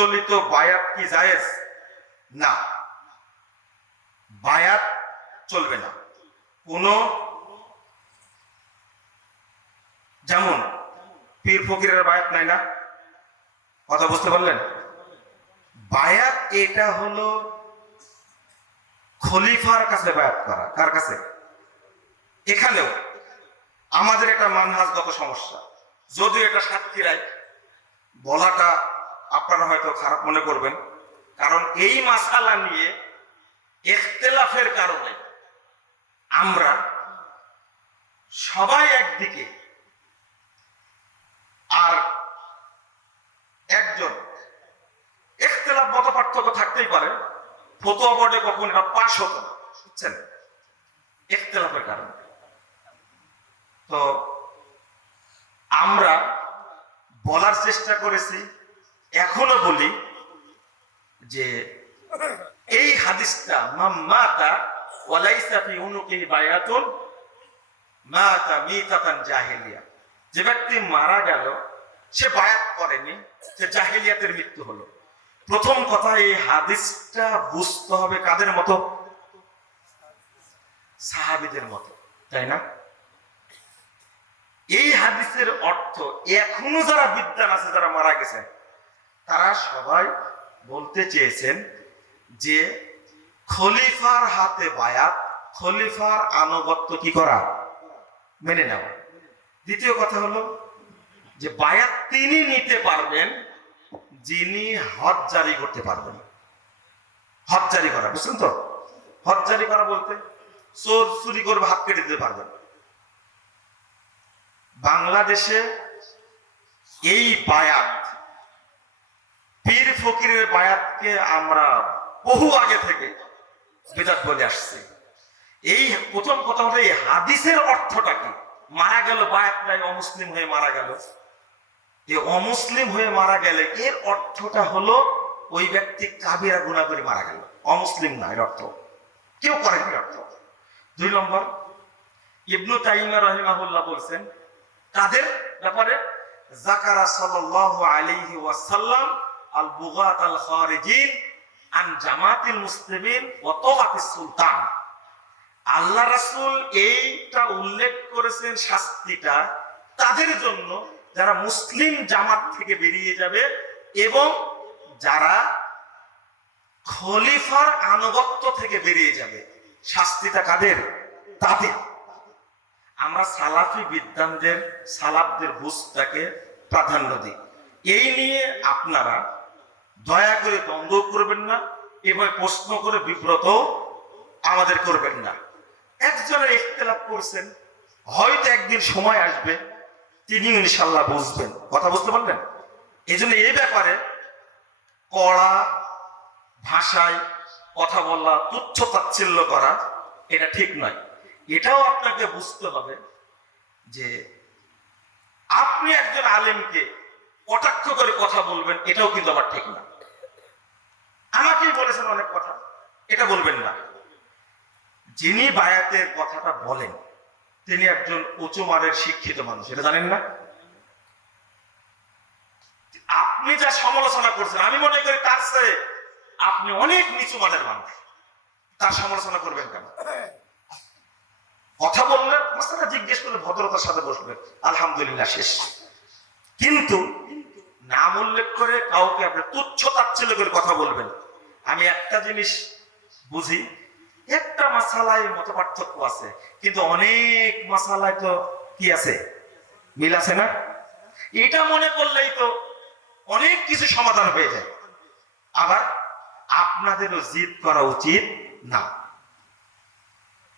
প্রচলিত বায়াত কি জায়েজ? না। বায়াত চলবে না। কোন যেমন পীর ফকিরের বায়াত নাই না? কথা বুঝতে পারলেন? বায়াত এটা হলো খলিফার কাছে বায়াত করা। কার কাছে? এখানেও। আমাদের একটা মানহাজগত সমস্যা। যদিও এটা সাতক্ষীরায়, বলাটা আপনারা হয়তো খারাপ মনে করবেন। কারণ এই মাসালা নিয়ে এখতেলাফের কারণে আমরা সবাই একদিকে আর একজন এখতেলাফ মত পার্থক্য থাকতেই পারে, ফতোয়া বোর্ডে কখন এটা পাশ হতো না, বুঝছেন? এখতেলাফের কারণে। তো আমরা বলার চেষ্টা করেছি এখনও বলি যে এই হাদিসটা ওয়ালাইসা ফি উনুকিহি বায়াতুন, মাতা মিতাতান জাহেলিয়া। যে ব্যক্তি মারা গেল, সে বায়াত করেনি, সে জাহেলিয়াতের মৃত্যু হলো। প্রথম কথা, এই হাদিসটা বুঝতে হবে কাদের মতো? সাহাবিদের মতো, তাই না? এই হাদিসের অর্থ, এখনও যারা বিদ্যান আছে, যারা মারা গেছেন তারা সবাই বলতে চেয়েছেন যে খলিফার হাতে বায়াত, খলিফার আনুগত্য কি করা? মেনে নেওয়া। দ্বিতীয় কথা হলো যে বায়াত তিনি নিতে পারবেন, যিনি হজ জারি করতে পারবেন। হজ জারি করা, বুঝছেন তো? হজ জারি করা বলতে চোর চুরি করবে, হাত কেটে দিতে পারবেন। বাংলাদেশে এই বায়াত পীর ফকিরের বায়াতকে আমরা বহু আগে থেকে বেদাত বলে আসছি। এই প্রথম কথা হলো, এই হাদিসের অর্থটা কি? মারা গেল, বায়াত নাই, অমুসলিম হয়ে মারা গেল। যে অমুসলিম হয়ে মারা গেলে এর অর্থটা হলো, ওই ব্যক্তি কাবিরা গুণা করে মারা গেল। অমুসলিম না, এর অর্থ। কেউ করেন এর অর্থ। দুই নম্বর, ইবনু তাইমা রহিমাহুল্লাহ বলছেন তাদের ব্যাপারে? জাকারা সাল্লাল্লাহু আলাইহি ওয়াসাল্লাম আল বুগাত আল খারিজিন আন জামাতিল মুসলিমিন ওয়া সুলতান আল্লাহ রাসূল এইটা উল্লেখ করেছেন শাস্তিটা তাদের জন্য যারা মুসলিম জামাত থেকে বেরিয়ে যাবে এবং যারা খলিফার আনুগত্য থেকে বেরিয়ে যাবে। শাস্তিটা কাদের? তাদের। আমরা সালাফি বিদ্যানদের সালাফদের বুঝটাকে প্রাধান্য দিই। এই নিয়ে আপনারা দয়া করে দ্বন্দ্ব করবেন না, এভাবে প্রশ্ন করে বিব্রত আমাদের করবেন না। একজনের ইখতলাফ করছেন, হয়তো একদিন সময় আসবে তিনি ইনশাল্লাহ বুঝবেন। কথা বুঝতে পারলেন? এই জন্য এই ব্যাপারে কড়া ভাষায় কথা বলা, তুচ্ছ তাচ্ছিল্য করা, এটা ঠিক নয়। এটাও আপনাকে বুঝতে হবে যে আপনি একজন আলেমকে কটাক্ষ করে কথা বলবেন, এটাও কিন্তু আবার ঠিক না। আমাকেই বলেছেন অনেক কথা। এটা বলবেন না। যিনি বায়াতের কথাটা বলেন, তিনি একজন উঁচু মানের শিক্ষিত মানুষ। এটা জানেন না? আপনি যা সমালোচনা করছেন, আমি মনে করি তার চেয়ে আপনি অনেক নিচু মানের মানুষ। তার সমালোচনা করবেন কেন? কথা বললে মাস্টারটা জিজ্ঞেস করলে ভদ্রতার সাথে বসবেন আলহামদুলিল্লাহ, শেষ। কিন্তু নাম উল্লেখ করে কাউকে আপনি তুচ্ছ তাচ্ছিল্য করে কথা বলবেন আমি একটা জিনিস বুঝি, একটা মশালায় মত পার্থক্য আছে, কিন্তু অনেক মশালায় তো কি আছে? মিল আছে না? এটা মনে করলেই তো অনেক কিছু সমাধান হয়ে যায়। আবার আপনাদেরও জিদ করা উচিত না।